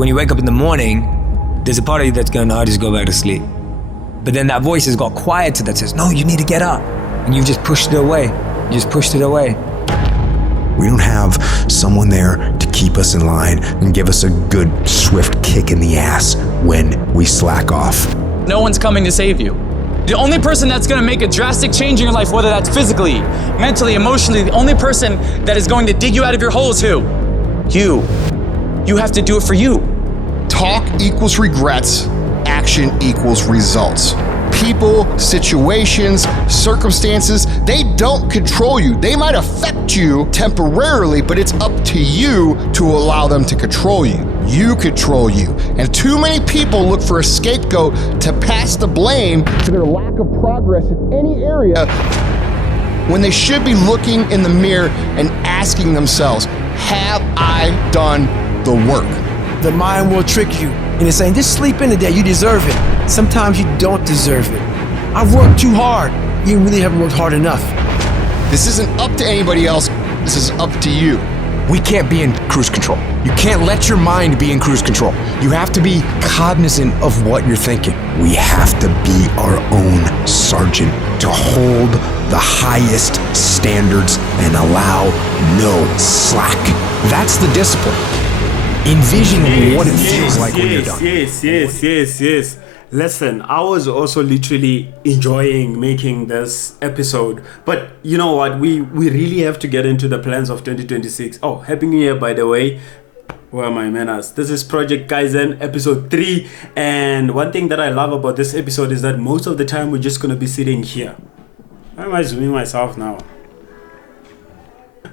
when you wake up in the morning, there's a part of you that's going, I'll just go back to sleep. But then that voice has got quieter that says, no, you need to get up. And you just pushed it away. You just pushed it away. We don't have someone there to keep us in line and give us a good, swift kick in the ass when we slack off. No one's coming to save you. The only person that's gonna make a drastic change in your life, whether that's physically, mentally, emotionally, the only person that is going to dig you out of your hole is who? You. You have to do it for you. Talk equals regrets, action equals results. People, situations, circumstances, they don't control you. They might affect you temporarily, but it's up to you to allow them to control you. You control you. And too many people look for a scapegoat to pass the blame for their lack of progress in any area when they should be looking in the mirror and asking themselves, have I done the work? The mind will trick you into saying, just sleep in today, you deserve it. Sometimes you don't deserve it. I've worked too hard. You really haven't worked hard enough. This isn't up to anybody else. This is up to you. We can't be in cruise control. You can't let your mind be in cruise control. You have to be cognizant of what you're thinking. We have to be our own sergeant to hold the highest standards and allow no slack. That's the discipline. Envision what it feels like when you're done. Yes. Listen, I was also literally enjoying making this episode. But you know what? We really have to get into the plans of 2026. Oh, Happy New Year, by the way. Where are my manners? This is Project Kaizen, episode 3. And one thing that I love about this episode is that most of the time we're just going to be sitting here. Why am I zooming myself now?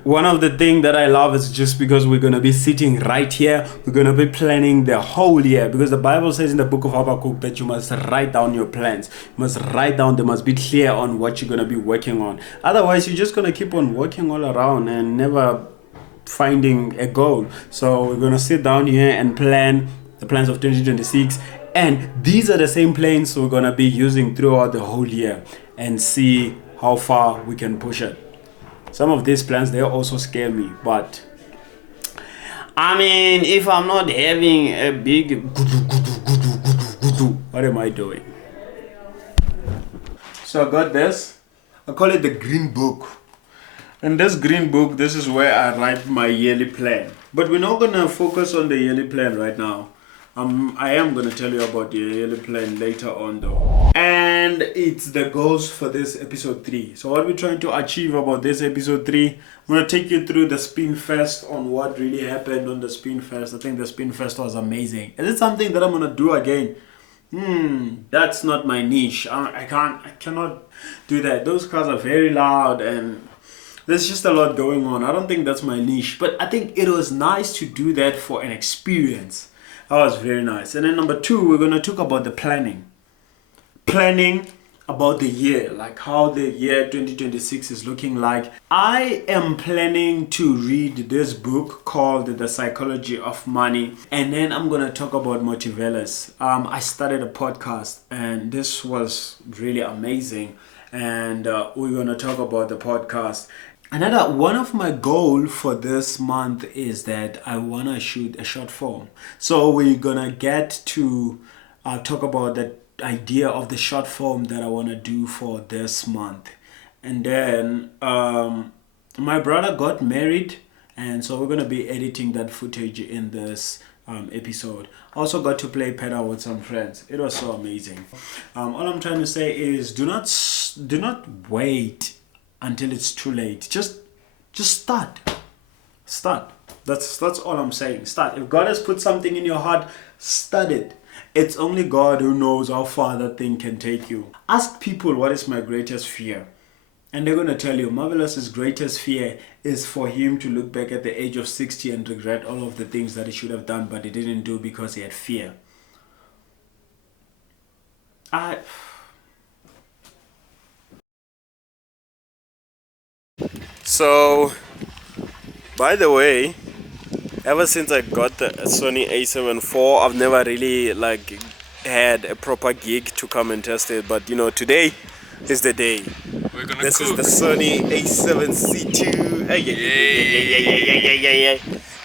One of the things that I love is just because we're going to be sitting right here. We're going to be planning the whole year, because the Bible says in the book of Habakkuk that you must write down your plans. You must write down, they must be clear on what you're going to be working on. Otherwise, you're just going to keep on working all around and never finding a goal. So we're going to sit down here and plan the plans of 2026. And these are the same plans we're going to be using throughout the whole year and see how far we can push it. Some of these plans, they also scare me, but I mean, if I'm not having a big what am I doing? So I got this. I call it the green book. In this green book, this is where I write my yearly plan. But we're not gonna focus on the yearly plan right now. I am going to tell you about the yearly plan later on though. And it's the goals for this episode 3. So what we're trying to achieve about this episode 3, I'm going to take you through the Spin Fest on what really happened on the Spin Fest. I think the Spin Fest was amazing. Is it something that I'm going to do again? That's not my niche. I cannot do that. Those cars are very loud and there's just a lot going on. I don't think that's my niche. But I think it was nice to do that for an experience. That was very nice. And then number 2, we're going to talk about the planning. Planning about the year, like how the year 2026 is looking like. I am planning to read this book called The Psychology of Money. And then I'm going to talk about Motivelas. I started a podcast and this was really amazing. And we're going to talk about the podcast. Another one of my goals for this month is that I want to shoot a short film. So we're going to get to talk about the idea of the short film that I want to do for this month. And then my brother got married, and so we're going to be editing that footage in this episode. Also got to play pedal with some friends. It was so amazing. All I'm trying to say is do not wait until it's too late. Just start. That's all I'm saying. Start. If God has put something in your heart, start it. It's only God who knows how far that thing can take you. Ask people, what is my greatest fear? And they're going to tell you, Marvelous's greatest fear is for him to look back at the age of 60 and regret all of the things that he should have done, but he didn't do because he had fear. So, by the way, ever since I got the Sony A7 IV, I've never really had a proper gig to come and test it. But today is the day. This is the Sony A7C II.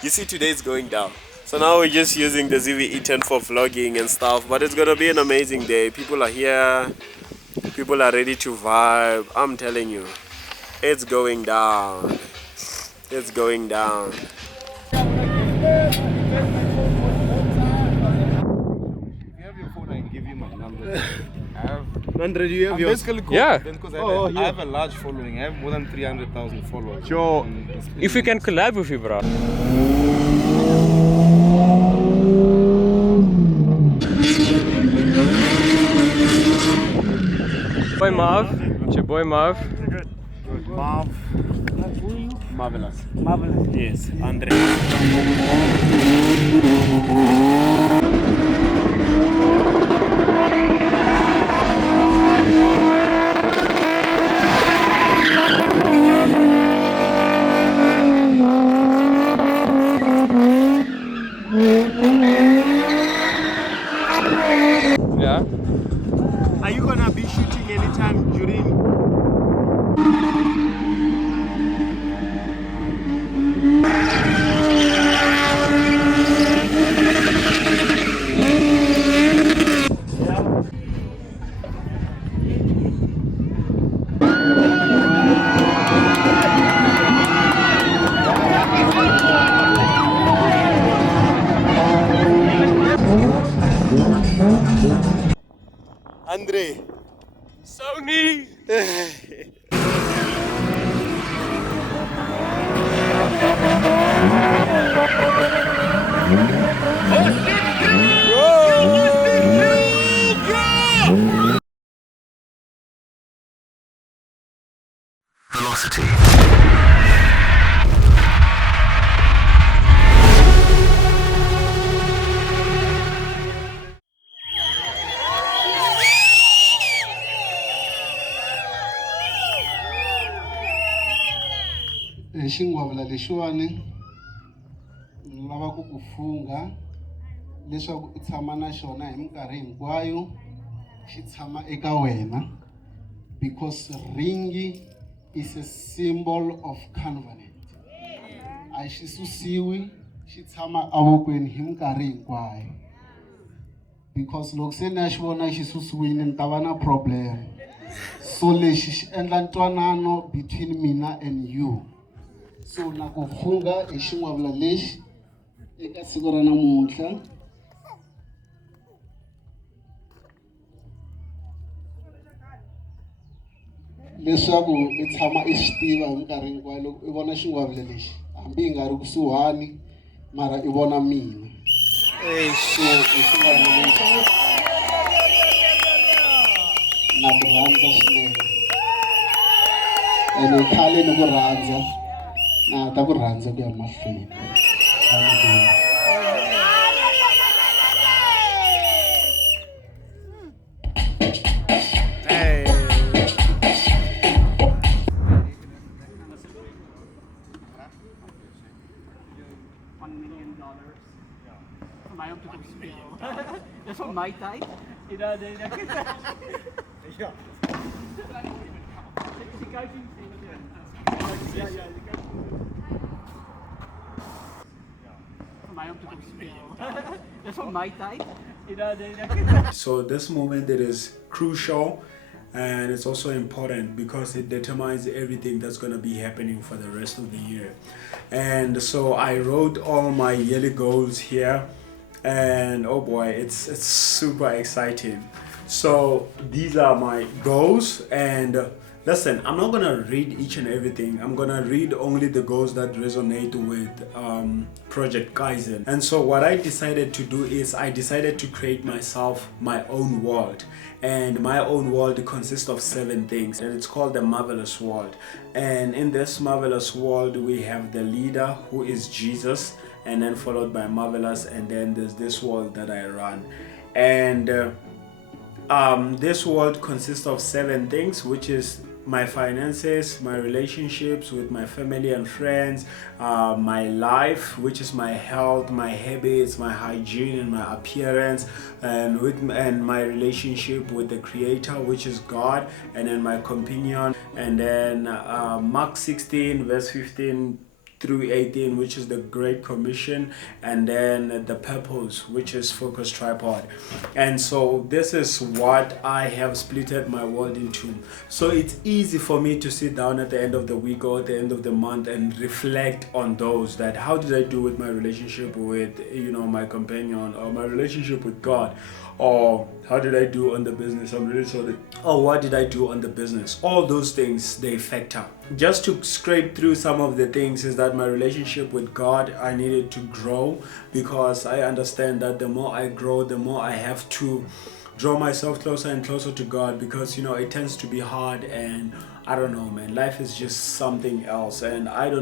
You see, today is going down. So now we're just using the ZV-E10 for vlogging and stuff, but it's gonna be an amazing day. People are here, people are ready to vibe. I'm telling you, it's going down. It's going down. Andre, do you have I'm your... basically Yeah. because I I have a large following. I have more than 300,000 followers. Sure. If we can collab with you, bro. Boy Marv. It's your boy Marv. Marv. Marvelous. Marvelous. Yes, Andre. Yeah. Are you gonna be shooting anytime during? Andre. Sony. Velocity. Xingwavila lexiwani ni lava ku ku funga leswaku u tshama na xona hi minkarhi hinkwayo xi tshama eka wena, because ringi is a symbol of covenant. A xi susiwi, xi tshama avokweni hi minkarhi hinkwayo, because loko se ni ya xi vona xi susiwile ni ta va na problem. So lexi xi endla ntwanano between mina and you. So na ku funga hi xingwavila lexi eka siku ra namuntlha. Leswaku i tshama i swi tiva hi minkarhi hinkwayo loko i vona xingwavila lexi, hambi i nga ri kusuhani mara i vona mina. So i xingwavila lexi na ku rhandza swinene, ene khale ni ku rhandza na ta ku rhandza ku ya mahlweni. Dat is van mijn tijd. Ja. That's from my tijd. So this moment, it is crucial, and it's also important because it determines everything that's going to be happening for the rest of the year. And so I wrote all my yearly goals here, and oh boy, it's super exciting. So these are my goals, and listen, I'm not gonna read each and everything. I'm gonna read only the goals that resonate with Project Kaizen. And so what I decided to do is I decided to create myself my own world. And my own world consists of 7 things, and it's called the Marvelous World. And in this marvelous world, we have the leader, who is Jesus, and then followed by Marvelous, and then there's this world that I run. And this world consists of 7 things, which is my finances, my relationships with my family and friends, my life, which is my health, my habits, my hygiene and my appearance, and my relationship with the Creator, which is God, and then my companion. And then Mark 16 verse 15 through 18, which is the Great Commission, and then the purpose, which is focus tripod. And so this is what I have splitted my world into. So it's easy for me to sit down at the end of the week or at the end of the month and reflect on those, that how did I do with my relationship with, my companion, or my relationship with God, or how did I do on the business? I'm really sorry. Or what did I do on the business? All those things, they factor. Just to scrape through some of the things is that my relationship with God, I needed to grow, because I understand that the more I grow, the more I have to draw myself closer and closer to God, because it tends to be hard, and I don't know, man, life is just something else, and I do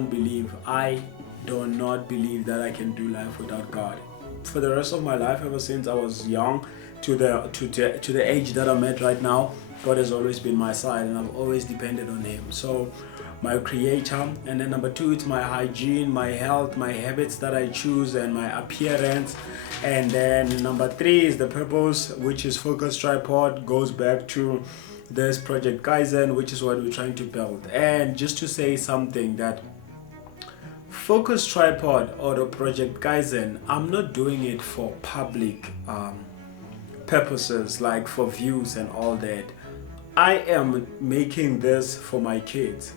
not believe that I can do life without God. For the rest of my life, ever since I was young to the age that I'm at right now, God has always been my side, and I've always depended on Him. So my creator, and then number 2, it's my hygiene, my health, my habits that I choose, and my appearance. And then number 3 is the purpose, which is focus tripod, goes back to this project Kaizen, which is what we're trying to build. And just to say something, that focus tripod or the project Kaizen, I'm not doing it for public purposes, like for views and all that. I am making this for my kids,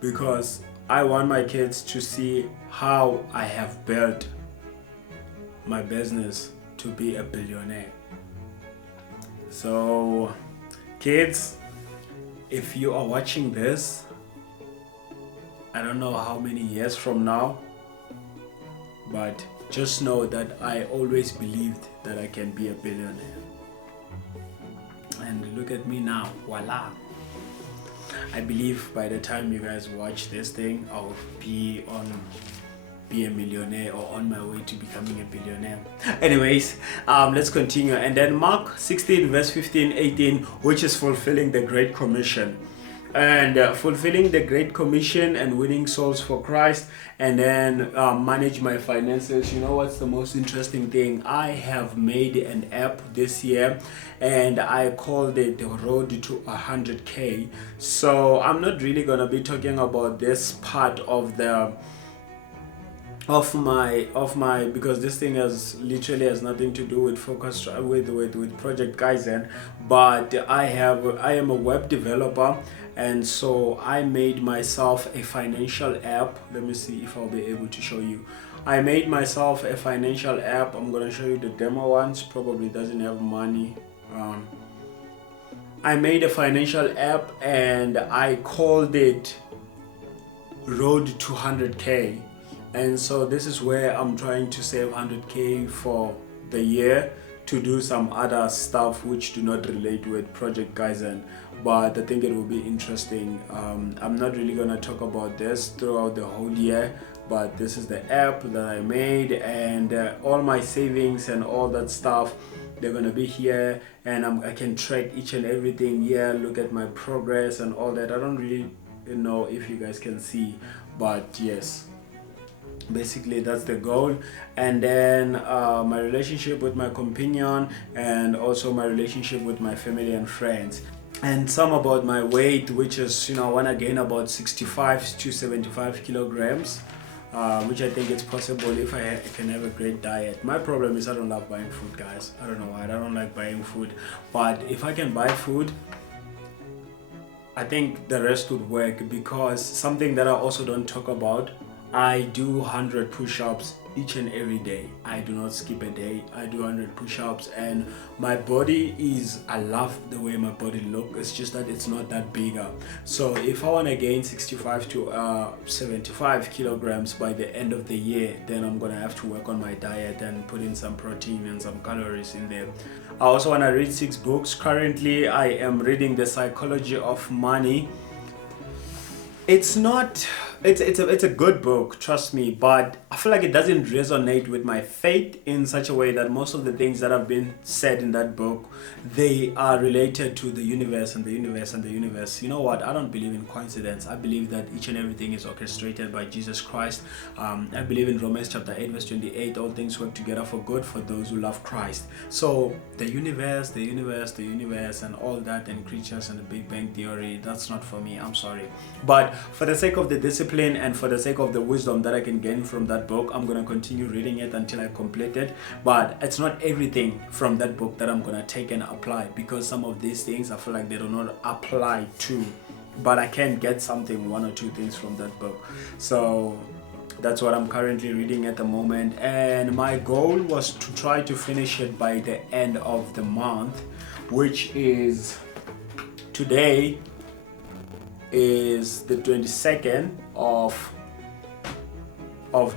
because I want my kids to see how I have built my business to be a billionaire. So kids, if you are watching this, I don't know how many years from now, but just know that I always believed that I can be a billionaire. And look at me now, voila. I believe by the time you guys watch this thing, I'll be a millionaire, or on my way to becoming a billionaire. Anyways, let's continue. And then Mark 16 verse 15, 18, which is fulfilling the Great Commission. And fulfilling the Great Commission and winning souls for Christ, and then manage my finances. You know what's the most interesting thing? I have made an app this year, and I called it the Road to 100K. So I'm not really gonna be talking about this part of my because this thing has nothing to do with focus with project Kaizen. But I am a web developer, and so I made myself a financial app. Let me see if I'll be able to show you. I made myself a financial app. I'm gonna show you the demo ones. Probably doesn't have money. I made a financial app, and I called it Road to 100K. And so this is where I'm trying to save 100K for the year to do some other stuff which do not relate with Project Kaizen. But I think it will be interesting. I'm not really gonna talk about this throughout the whole year, but this is the app that I made, and all my savings and all that stuff, they're gonna be here, and I can track each and everything here, look at my progress and all that. I don't really know if you guys can see, but yes, basically that's the goal. And then my relationship with my companion, and also my relationship with my family and friends. And some about my weight, which is, I want to gain about 65 to 75 kilograms, which I think it's possible if I can have a great diet. My problem is I don't love buying food, guys. I don't know why. I don't like buying food, but if I can buy food, I think the rest would work. Because something that I also don't talk about, I do 100 push-ups each and every day. I do not skip a day. I do 100 push-ups, and my body I love the way my body looks. It's just that it's not that bigger. So if I want to gain 65 to 75 kilograms by the end of the year, then I'm gonna have to work on my diet and put in some protein and some calories in there. I also want to read 6 books. Currently I am reading The Psychology of Money. It's a good book, trust me, but I feel like it doesn't resonate with my faith in such a way that most of the things that have been said in that book, they are related to the universe and the universe and the universe. You know what? I don't believe in coincidence. I believe that each and everything is orchestrated by Jesus Christ. I believe in Romans chapter 8 verse 28, all things work together for good for those who love Christ. So the universe, and all that, and creatures and the Big Bang Theory, that's not for me. I'm sorry. But for the sake of the discipline discipline and for the sake of the wisdom that I can gain from that book, I'm gonna continue reading it until I complete it. But it's not everything from that book that I'm gonna take and apply, because some of these things I feel like they do not apply to, but I can get something, one or two things from that book. So that's what I'm currently reading at the moment, and my goal was to try to finish it by the end of the month, which is today is the 22nd of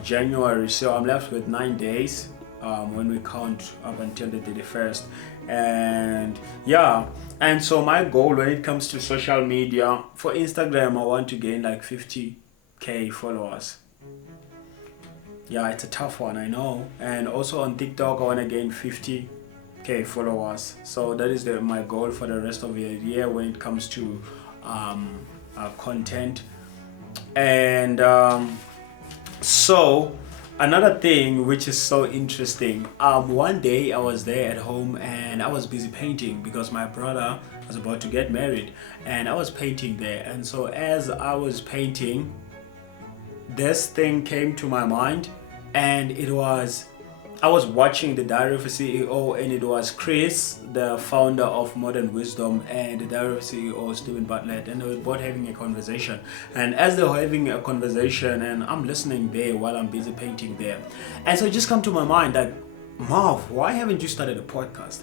January. So I'm left with 9 days when we count up until the 31st. And yeah, and so my goal when it comes to social media, for Instagram I want to gain like 50k followers. Yeah, it's a tough one, I know. And also on TikTok I want to gain 50k followers. So that is my goal for the rest of the year when it comes to content. And so another thing which is so interesting, one day I was there at home and I was busy painting because my brother was about to get married, and I was painting there. And so as I was painting, this thing came to my mind, and I was watching the Diary of a CEO, and it was Chris, the founder of Modern Wisdom, and the Diary of a CEO, Stephen Bartlett, and they were both having a conversation. And as they were having a conversation, and I'm listening there while I'm busy painting there, and so it just come to my mind that, Marv, why haven't you started a podcast?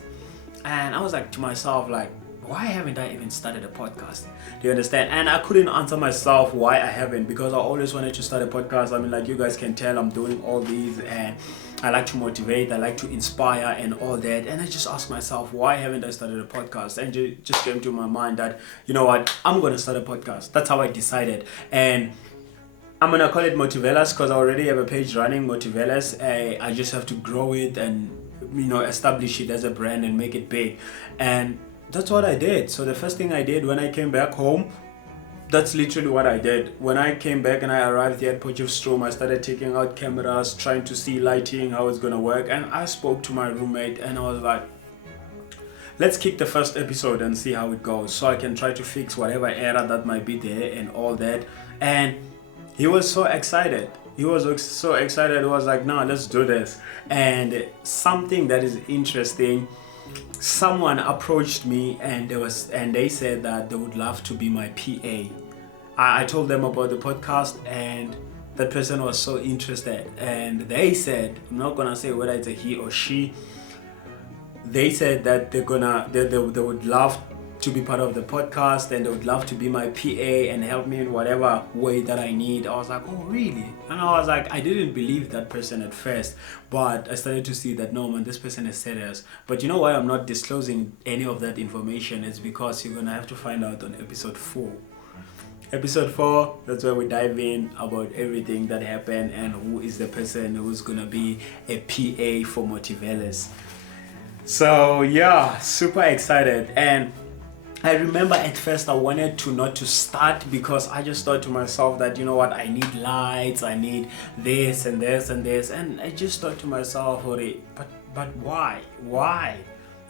And I was like to myself, like, why haven't I even started a podcast? Do you understand? And I couldn't answer myself why I haven't, because I always wanted to start a podcast. I mean, like you guys can tell, I'm doing all these, and I like to motivate, I like to inspire and all that. And I just asked myself, why haven't I started a podcast? And it just came to my mind that, you know what, I'm going to start a podcast. That's how I decided. And I'm going to call it Motivellas because I already have a page running, Motivellas. I just have to grow it and, establish it as a brand and make it big. And that's what I did. So the first thing I did when I came back home, that's literally what I did. When I came back and I arrived here at Potchefstroom, I started taking out cameras, trying to see lighting, how it's gonna work. And I spoke to my roommate and I was like, let's kick the first episode and see how it goes, so I can try to fix whatever error that might be there and all that. And he was so excited. He was so excited. He was like, no, let's do this. And something that is interesting, someone approached me and they said that they would love to be my PA. I told them about the podcast, and that person was so interested, and they said, I'm not gonna say whether it's a he or she, they said that they would love to be part of the podcast, and they would love to be my PA and help me in whatever way that I need. I was like, oh really? And I was like, I didn't believe that person at first, but I started to see that, no man, this person is serious. But you know why I'm not disclosing any of that information? It's because you're gonna have to find out on episode 4. Episode 4, that's where we dive in about everything that happened and who is the person who's gonna be a PA for Motivellas. So yeah, super excited. And I remember at first I wanted to not to start because I just thought to myself that, you know what, I need lights, I need this and this and this. And I just thought to myself, but why? Why?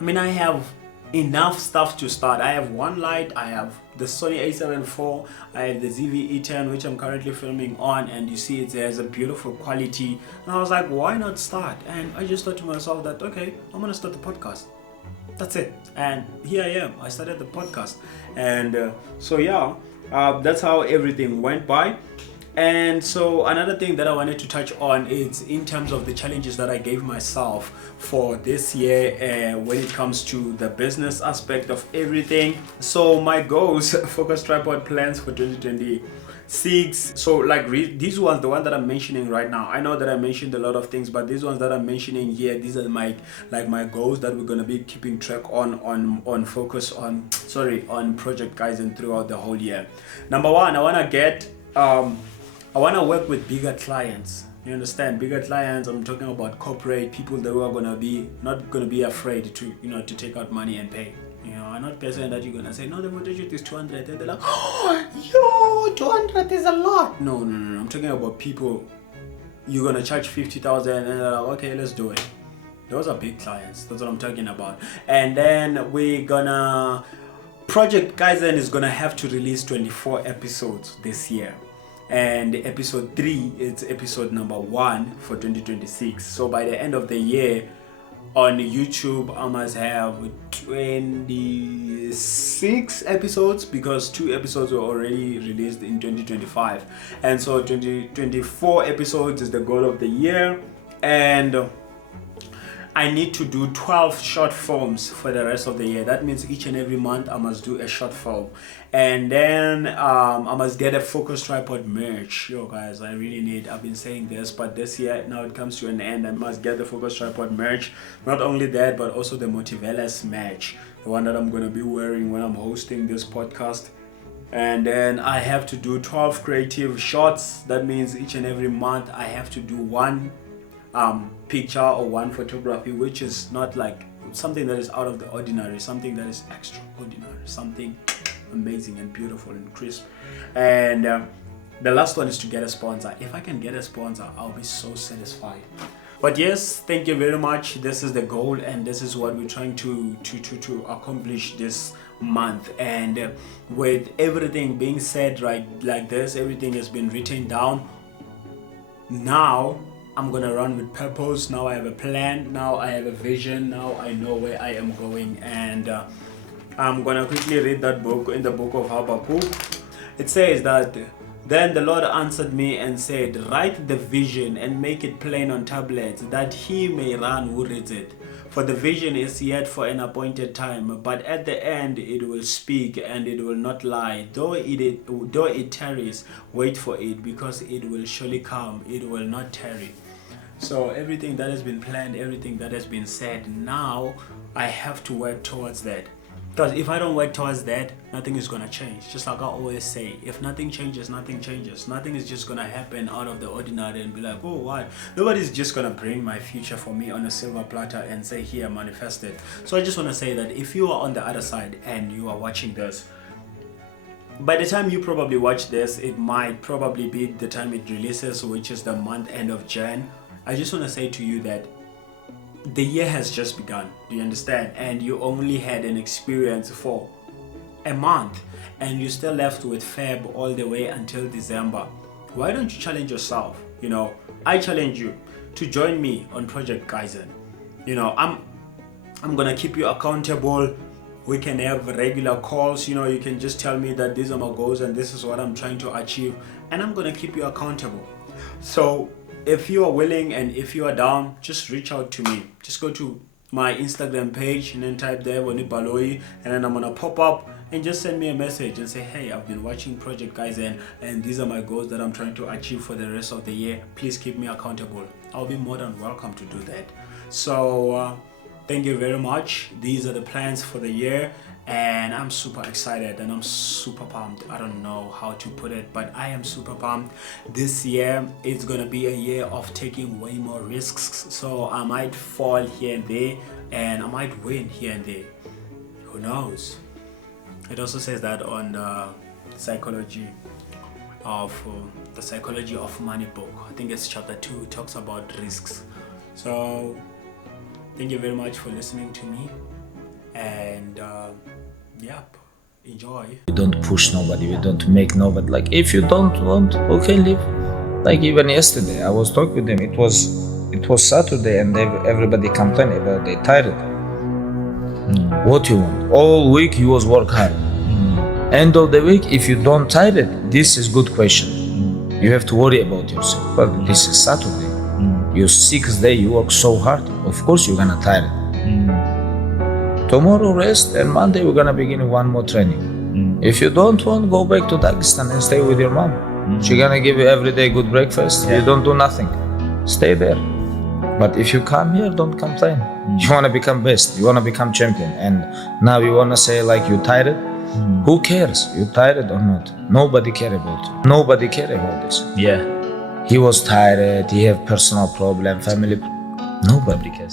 I mean, I have enough stuff to start. I have one light, I have the Sony a7 IV, I have the ZV-E10 which I'm currently filming on, and you see it has a beautiful quality. And I was like, why not start? And I just thought to myself that, okay, I'm gonna start the podcast. That's it. And here I am. I started the podcast. And so yeah, that's how everything went by. And so another thing that I wanted to touch on is in terms of the challenges that I gave myself for this year when it comes to the business aspect of everything. So my goals, focus tripod plans for 2026. So like these ones, the one that I'm mentioning right now, I know that I mentioned a lot of things, but these ones that I'm mentioning here, these are my goals that we're gonna be keeping track on focus on Project Kaizen throughout the whole year. Number one, I want to work with bigger clients. You understand? Bigger clients, I'm talking about corporate people that are going to be not going to be afraid to, to take out money and pay. I'm not person that you're going to say, no, the budget is 200. And they're like, oh, yo, 200 is a lot. No. I'm talking about people, you're going to charge 50,000 and they're like, okay, let's do it. Those are big clients. That's what I'm talking about. And then Project Kaizen is going to have to release 24 episodes this year. and episode 3 it's episode number 1 for 2026. So by the end of the year on YouTube I must have 26 episodes, because 2 episodes were already released in 2025, and so 2024 episodes is the goal of the year. And I need to do 12 short films for the rest of the year. That means each and every month I must do a short film. And then I must get a focus tripod merch. Yo guys, I really need, I've been saying this, but this year now it comes to an end. I must get the focus tripod merch. Not only that, but also the Motivelas merch, the one that I'm going to be wearing when I'm hosting this podcast. And then I have to do 12 creative shots. That means each and every month I have to do one picture or one photography, which is not like something that is out of the ordinary, something that is extraordinary, something amazing and beautiful and crisp. And the last one is to get a sponsor. If I can get a sponsor, I'll be so satisfied. But yes, thank you very much. This is the goal, and this is what we're trying to accomplish this month. And with everything being said right like this, everything has been written down. Now I'm gonna run with purpose. Now I have a plan. Now I have a vision. Now I know where I am going. And I'm gonna quickly read that book. In the book of Habakkuk, it says that, "Then the Lord answered me and said, write the vision and make it plain on tablets, that he may run who reads it. For the vision is yet for an appointed time, but at the end it will speak and it will not lie. Though it tarries, wait for it, because it will surely come. It will not tarry." So everything that has been planned, everything that has been said, now I have to work towards that. Because if I don't work towards that, nothing is going to change. Just like I always say, if nothing changes, nothing changes. Nothing is just going to happen out of the ordinary and be like, oh, what? Nobody's just going to bring my future for me on a silver platter and say, here, manifest it. So I just want to say that if you are on the other side and you are watching this, by the time you probably watch this, it might probably be the time it releases, which is the month end of Jan. I just want to say to you that the year has just begun. Do you understand? And you only had an experience for a month, and you're still left with Feb all the way until December. Why don't you challenge yourself? You know, I challenge you to join me on Project Kaizen. You know, I'm gonna keep you accountable. We can have regular calls. You know, you can just tell me that these are my goals and this is what I'm trying to achieve, and I'm gonna keep you accountable. So if you are willing and if you are down, just reach out to me. Just go to my Instagram page and then type there Woni Baloyi, and then I'm gonna pop up and just send me a message and say, hey, I've been watching Project Kaizen and these are my goals that I'm trying to achieve for the rest of the year. Please keep me accountable. I'll be more than welcome to do that. So thank you very much. These are the plans for the year, and I'm super excited and I'm super pumped. I don't know how to put it, but I am super pumped. This year it's gonna be a year of taking way more risks. So I might fall here and there, and I might win here and there. Who knows? It also says that on the psychology of money book. I think it's chapter 2. It talks about risks. So thank you very much for listening to me, and enjoy. We don't push nobody, we don't make nobody, like, if you don't want, okay, leave. Like even yesterday I was talking with them, it was Saturday, and everybody complained about they tired. What you want? All week you was work hard. End of the week, if you don't tired, this is good question. You have to worry about yourself. But this is Saturday. Your 6th day you work so hard, of course you're gonna tired. Tomorrow rest, and Monday we're gonna begin one more training. If you don't want, go back to Dagestan and stay with your mom. She's gonna give you every day good breakfast. You don't do nothing. Stay there. But if you come here, don't complain. You wanna become best, you wanna become champion, and now you wanna say like you tired? Who cares? You tired or not? Nobody care about you. Nobody care about this. Yeah. He was tired, he have personal problem, family. Nobody cares.